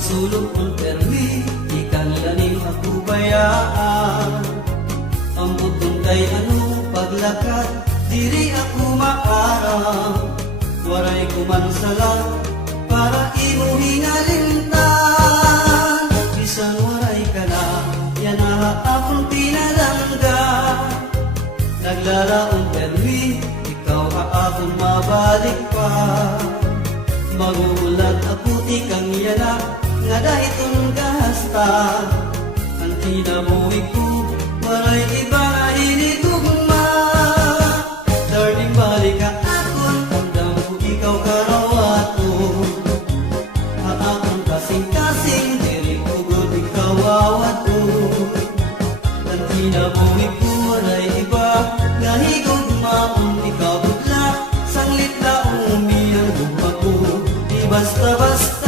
Masulog ang permi, ikang laning ako bayaan. Ang butong kay ano paglakad, diri ako maarang. Waray ko man salang, para imo hinalimtan. Bisan waray ka na, yan na akong pinalangga. Naglaraong permi, ikaw akong mabalik pa. Magulat ako ikang yana, nga dahitong gahasta. Ang tinabuhi ko, waray iba nga hinitugma. Darling, balik ka akon, tandang ko ikaw karawato. Haakon kasing-kasing, diri ko good ikaw awato. Ang tinabuhi ko, waray iba nga higugmaon, ikaw butla, sanglit na umiyang lupa ko. Di basta-basta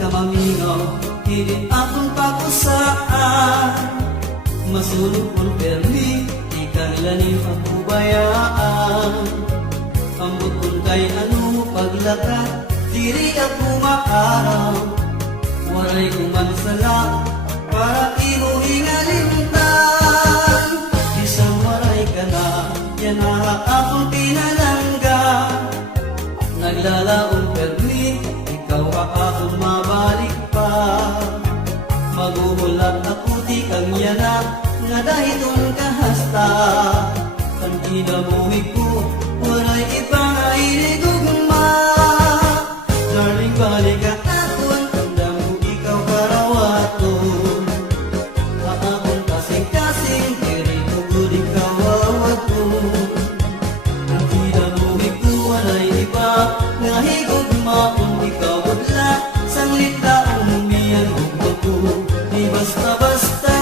kamamingaw, hindi akong pakusaan. Masulog kong permi, ikang lalim ako bayaan. Ang butong kay ano paglakad, diri ako maaraw. Waray kong mansala, para imo hingalimtan. Isang waray ka na, yan na akong pinalangga. Naglalaong permi, ikaw akong mabalik pa. Maguhulat ako di kang yana, nga dahitong kahasta. Ang kinabuhi ko, waray iba nga inigugma. Darling, balik ka akon, tandang ko ikaw karawato. Haakon kasing-kasing, diri ko good ikaw awato. Ang kinabuhi ko, waray iba nga higugmaon, ikaw butla, sanglit na umiyang gugma ko. Di basta-basta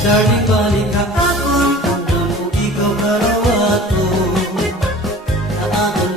Darling, balik ka akon, tandang ko ikaw karawato. Haakon